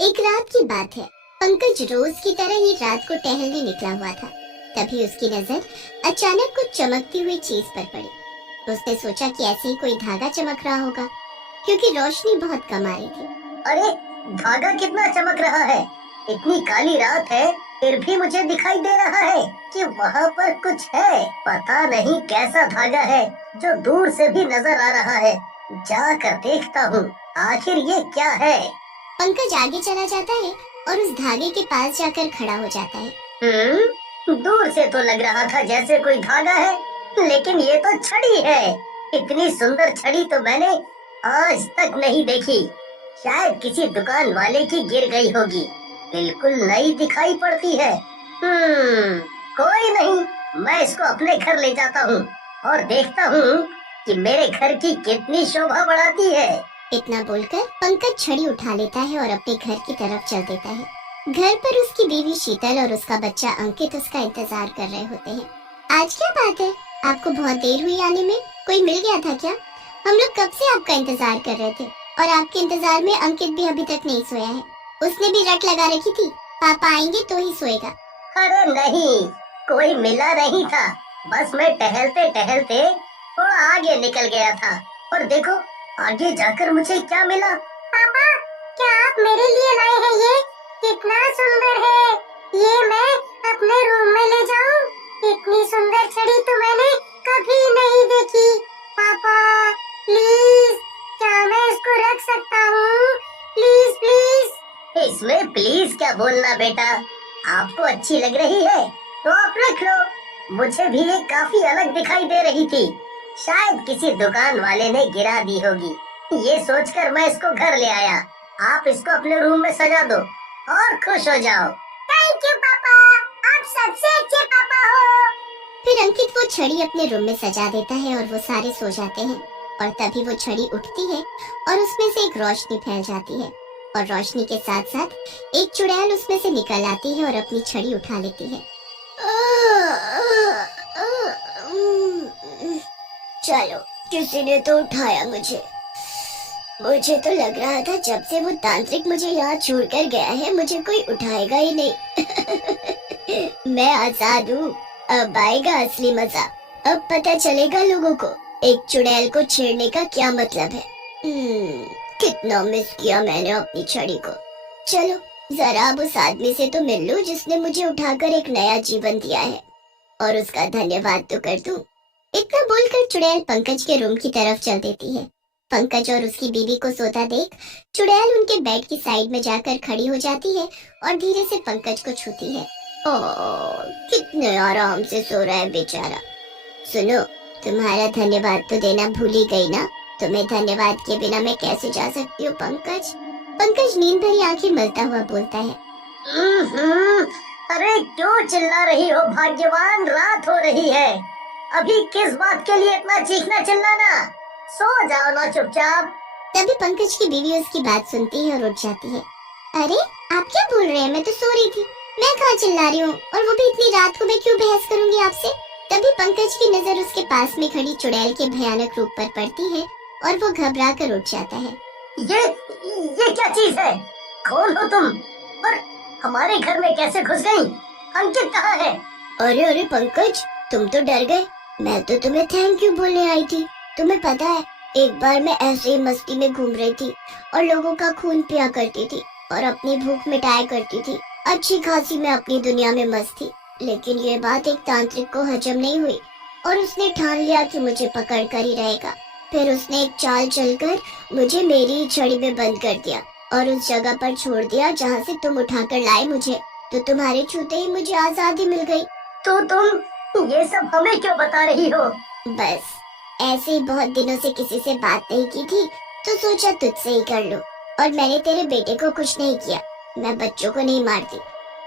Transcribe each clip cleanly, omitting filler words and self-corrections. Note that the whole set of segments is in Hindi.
एक रात की बात है। पंकज रोज की तरह ही रात को टहलने निकला हुआ था। तभी उसकी नजर अचानक कुछ चमकती हुई चीज पर पड़ी। उसने सोचा कि ऐसे ही कोई धागा चमक रहा होगा, क्योंकि रोशनी बहुत कम आ रही थी। अरे धागा कितना चमक रहा है। इतनी काली रात है फिर भी मुझे दिखाई दे रहा है कि वहाँ पर कुछ है। पता नहीं कैसा धागा है जो दूर से भी नजर आ रहा है। जाकर देखता हूँ आखिर ये क्या है। पंकज आगे चला जाता है और उस धागे के पास जाकर खड़ा हो जाता है। दूर से तो लग रहा था जैसे कोई धागा है, लेकिन ये तो छड़ी है। इतनी सुंदर छड़ी तो मैंने आज तक नहीं देखी। शायद किसी दुकान वाले की गिर गई होगी। बिल्कुल नई दिखाई पड़ती है। कोई नहीं, मैं इसको अपने घर ले जाता हूँ और देखता हूँ कि मेरे घर की कितनी शोभा बढ़ाती है। इतना बोलकर पंकज छड़ी उठा लेता है और अपने घर की तरफ चल देता है। घर पर उसकी बीवी शीतल और उसका बच्चा अंकित उसका इंतजार कर रहे होते हैं। आज क्या बात है, आपको बहुत देर हुई आने में? कोई मिल गया था क्या? हम लोग कब से आपका इंतजार कर रहे थे और आपके इंतजार में अंकित भी अभी तक नहीं सोया है। उसने भी रट लगा रखी थी, पापा आएंगे तो ही सोएगा। अरे नहीं, कोई मिला नहीं था। बस मैं टहलते टहलते थोड़ा आगे निकल गया था और देखो आगे जाकर मुझे क्या मिला। पापा, क्या आप मेरे लिए लाए हैं ये? कितना सुंदर है। ये मैं अपने रूम में ले जाऊं? इतनी सुंदर छड़ी तो मैंने कभी नहीं देखी। पापा प्लीज, क्या मैं इसको रख सकता हूँ? Please please. इसमें प्लीज क्या बोलना बेटा, आपको अच्छी लग रही है तो आप रख लो। मुझे भी ये काफी अलग दिखाई दे रही थी। शायद किसी दुकान वाले ने गिरा दी होगी। ये सोचकर मैं इसको घर ले आया। आप इसको अपने रूम में सजा दो और खुश हो जाओ। थैंक यू पापा, आप सबसे अच्छे पापा हो। फिर अंकित वो छड़ी अपने रूम में सजा देता है और वो सारे सो जाते हैं। और तभी वो छड़ी उठती है और उसमें से एक रोशनी फैल जाती है और रोशनी के साथ साथ एक चुड़ैल उसमें से निकल आती है और अपनी छड़ी उठा लेती है। चलो, किसी ने तो उठाया मुझे। मुझे तो लग रहा था जब से वो तांत्रिक मुझे यहाँ छोड़कर गया है मुझे कोई उठाएगा ही नहीं। मैं आजाद हूँ, अब आएगा असली मजा। अब पता चलेगा लोगों को एक चुड़ैल को छेड़ने का क्या मतलब है। कितना मिस किया मैंने अपनी छड़ी को। चलो जरा अब उस आदमी से तो मिल लूं जिसने मुझे उठाकर एक नया जीवन दिया है और उसका धन्यवाद तो कर दूं। इतना बोलकर चुड़ैल पंकज के रूम की तरफ चल देती है। पंकज और उसकी बीवी को सोता देख चुड़ैल उनके बेड की साइड में जाकर खड़ी हो जाती है और धीरे से पंकज को छूती है। ओह, कितने आराम से सो रहा है बेचारा। सुनो, तुम्हारा धन्यवाद तो देना भूल ही गई ना। तुम्हें धन्यवाद के बिना मैं कैसे जा सकती हूँ पंकज? पंकज नींद भरी आंखें मलता हुआ बोलता है। अरे क्यों चिल्ला रही हो भाग्यवान, रात हो रही है। अभी किस बात के लिए इतना चीखना चिल्लाना? सो जाओ ना चुपचाप। तभी पंकज की बीवी उसकी बात सुनती है और उठ जाती है। अरे आप क्या बोल रहे हैं, मैं तो सो रही थी। मैं कहाँ चिल्ला रही हूँ, और वो भी इतनी रात को। मैं क्यों बहस करूंगी आपसे? तभी पंकज की नजर उसके पास में खड़ी चुड़ैल के भयानक रूप पर पड़ती है और वो घबरा कर उठ जाता है। ये क्या चीज है? कौन हो तुम और हमारे घर में कैसे घुस गई? अंकित कहाँ है? अरे पंकज, तुम तो डर गए। मैं तो तुम्हें थैंक यू बोलने आई थी। तुम्हें पता है, एक बार मैं ऐसे ही मस्ती में घूम रही थी और लोगों का खून पिया करती थी और अपनी भूख मिटाया करती थी। अच्छी खासी मैं अपनी दुनिया में मस्त थी, लेकिन ये बात एक तांत्रिक को हजम नहीं हुई और उसने ठान लिया कि मुझे पकड़ कर ही रहेगा। फिर उसने एक चाल चलकर मुझे मेरी ही छड़ी में बंद कर दिया और उस जगह पर छोड़ दिया जहाँ से तुम उठाकर लाए मुझे। तो तुम्हारे छूते ही मुझे आजादी मिल गई। तो तुम ये सब हमें क्यों बता रही हो? बस ऐसे ही बहुत दिनों से किसी से बात नहीं की थी तो सोचा तुझसे ही कर लूं। और मैंने तेरे बेटे को कुछ नहीं किया। मैं बच्चों को नहीं मारती।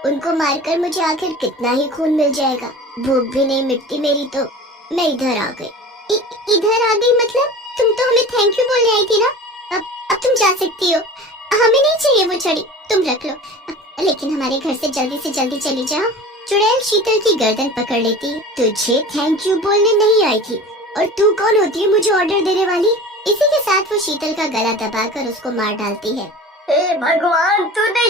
उनको मारकर मुझे आखिर कितना ही खून मिल जाएगा। भूख भी नहीं मिटती मेरी, तो मैं इधर आ गई। इधर आ गई मतलब? तुम तो हमें थैंक यू बोलने आई थी ना। अब तुम जा सकती हो। हमें नहीं चाहिए वो छड़ी, तुम रख लो। लेकिन हमारे घर से जल्दी चली जाओ। चुड़ैल शीतल की गर्दन पकड़ लेती। तुझे थैंक यू बोलने नहीं आई थी, और तू कौन होती है मुझे ऑर्डर देने वाली? इसी के साथ वो शीतल का गला दबाकर उसको मार डालती है। हे भगवान, तूने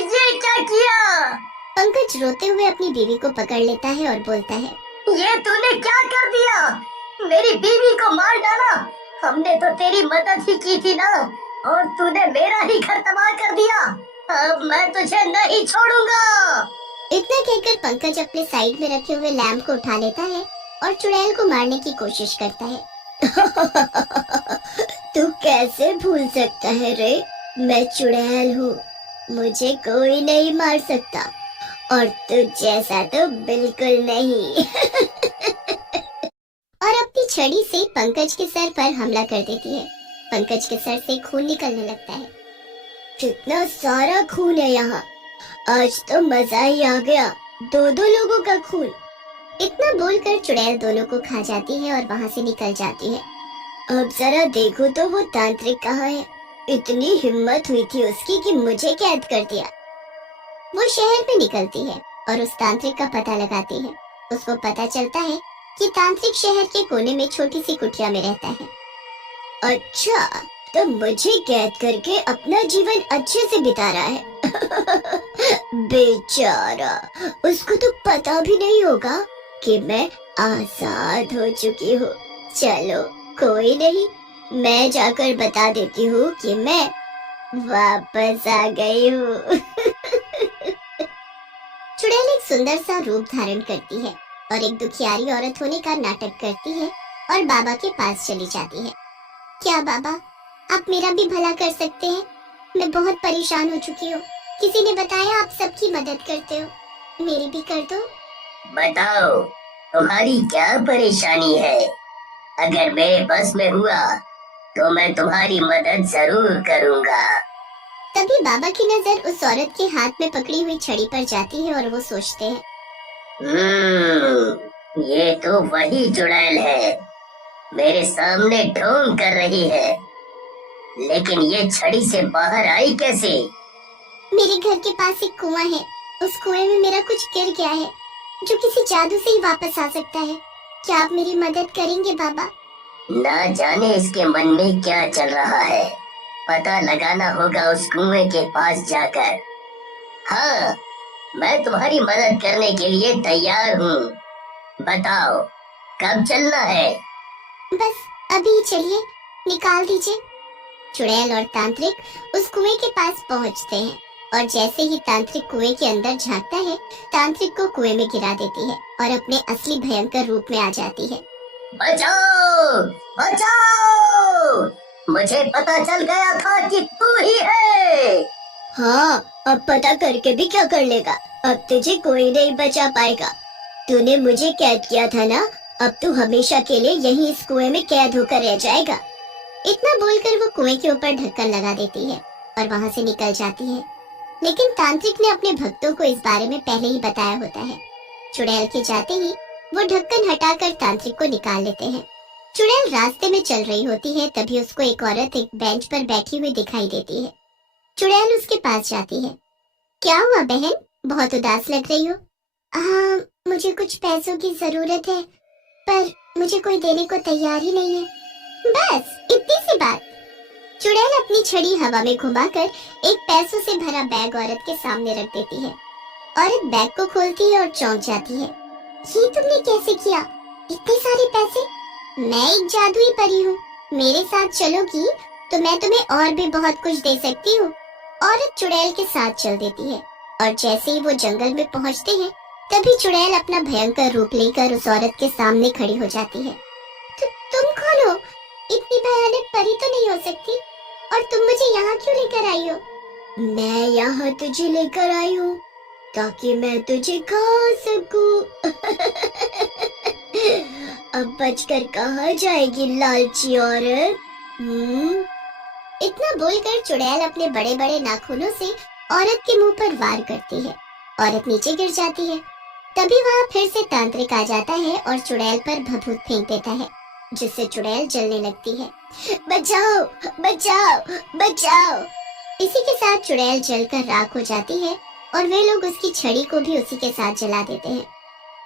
पंकज रोते हुए अपनी बीवी को पकड़ लेता है और बोलता है, ये तूने क्या कर दिया? मेरी बीवी को मार डाला। हमने तो तेरी मदद ही की थी ना, और तूने मेरा ही घर तबाह कर दिया। अब मैं तुझे नहीं छोड़ूंगा। इतना कहकर पंकज अपने साइड में रखे हुए लैंप को उठा लेता है और चुड़ैल को मारने की कोशिश करता है। तू कैसे भूल सकता है रे, मैं चुड़ैल हूँ, मुझे कोई नहीं मार सकता, और तू जैसा तो बिल्कुल नहीं। और अपनी छड़ी से पंकज के सर पर हमला कर देती है। पंकज के सर से खून निकलने लगता है। कितना सारा खून है यहाँ, आज तो मजा ही आ गया, दो दो लोगों का खून। इतना बोलकर चुड़ैल दोनों को खा जाती है और वहाँ से निकल जाती है। अब जरा देखो तो वो तांत्रिक कहाँ है, इतनी हिम्मत हुई थी उसकी कि मुझे कैद कर दिया। वो शहर में निकलती है और उस तांत्रिक का पता लगाती है। उसको पता चलता है कि तांत्रिक शहर के कोने में छोटी सी कुटिया में रहता है। अच्छा, तो मुझे कैद करके अपना जीवन अच्छे से बिता रहा है। बेचारा, उसको तो पता भी नहीं होगा कि मैं आजाद हो चुकी हूँ। चलो कोई नहीं, मैं जाकर बता देती हूँ कि मैं वापस आ गई हूँ। चुड़ैल एक सुंदर सा रूप धारण करती है और एक दुखियारी औरत होने का नाटक करती है और बाबा के पास चली जाती है। क्या बाबा, आप मेरा भी भला कर सकते हैं? मैं बहुत परेशान हो चुकी हूँ। किसी ने बताया आप सबकी मदद करते हो, मेरी भी कर दो। बताओ, तुम्हारी क्या परेशानी है? अगर मेरे बस में हुआ तो मैं तुम्हारी मदद जरूर करूँगा। तभी बाबा की नजर उस औरत के हाथ में पकड़ी हुई छड़ी पर जाती है और वो सोचते हैं, ये तो वही चुड़ैल है, मेरे सामने ढोंग कर रही है, लेकिन ये छड़ी से बाहर आई कैसे? मेरे घर के पास एक कुआं है, उस कुएं में मेरा कुछ गिर गया है जो किसी जादू से ही वापस आ सकता है। क्या आप मेरी मदद करेंगे बाबा? ना जाने इसके मन में क्या चल रहा है, पता लगाना होगा उस कुएं के पास जाकर। हाँ, मैं तुम्हारी मदद करने के लिए तैयार हूँ। बताओ, कब चलना है? बस अभी चलिए, निकाल दीजिए। चुड़ैल और तांत्रिक उस कुएं के पास पहुंचते हैं और जैसे ही तांत्रिक कुएं के अंदर झांकता है, तांत्रिक को कुएं में गिरा देती है और अपने असली भयंकर रूप में आ जाती है। बचाओ! बचाओ! मुझे पता चल गया था कि तू ही है। हाँ, अब पता करके भी क्या कर लेगा, अब तुझे कोई नहीं बचा पाएगा। तूने मुझे कैद किया था ना, अब तू हमेशा के लिए यहीं इस कुएं में कैद होकर रह जाएगा। इतना बोलकर वो कुएं के ऊपर ढक्कन लगा देती है और वहाँ से निकल जाती है। लेकिन तांत्रिक ने अपने भक्तों को इस बारे में पहले ही बताया होता है। चुड़ैल के जाते ही वो ढक्कन हटाकर तांत्रिक को निकाल लेते हैं। चुड़ैल रास्ते में चल रही होती है, तभी उसको एक औरत एक बेंच पर बैठी हुई दिखाई देती है। चुड़ैल उसके पास जाती है। क्या हुआ बहन, बहुत उदास लग रही हो? हाँ, मुझे कुछ पैसों की जरूरत है, पर मुझे कोई देने को तैयार ही नहीं है। बस इतनी सी बात। चुड़ैल अपनी छड़ी हवा में घुमाकर एक पैसों से भरा बैग औरत के सामने रख देती है। औरत बैग को खोलती है और चौंक जाती है। ये तुमने कैसे किया? इतने सारे पैसे? मैं एक जादुई परी हूँ, मेरे साथ चलोगी तो मैं तुम्हें और भी बहुत कुछ दे सकती हूँ। औरत चुड़ैल के साथ चल देती है और जैसे ही वो जंगल में पहुँचते हैं, तभी चुड़ैल अपना भयंकर रूप लेकर उस औरत के सामने खड़ी हो जाती है। तुम कौन हो? इतनी भयानक परी तो नहीं हो सकती, और तुम मुझे यहाँ क्यों लेकर आई हो? मैं यहाँ तुझे लेकर आई हूँ ताकि मैं तुझे खा सकूं। अब बचकर कहाँ जाएगी लालची औरत? इतना बोलकर चुड़ैल अपने बड़े बड़े नाखूनों से औरत के मुंह पर वार करती है। औरत नीचे गिर जाती है। तभी वहाँ फिर से तांत्रिक आ जाता है और चुड़ैल पर भभूत फेंक देता है, जिससे चुड़ैल जलने लगती है। बचाओ, बचाओ, बचाओ! इसी के साथ चुड़ैल जलकर राख हो जाती है और वे लोग उसकी छड़ी को भी उसी के साथ जला देते हैं।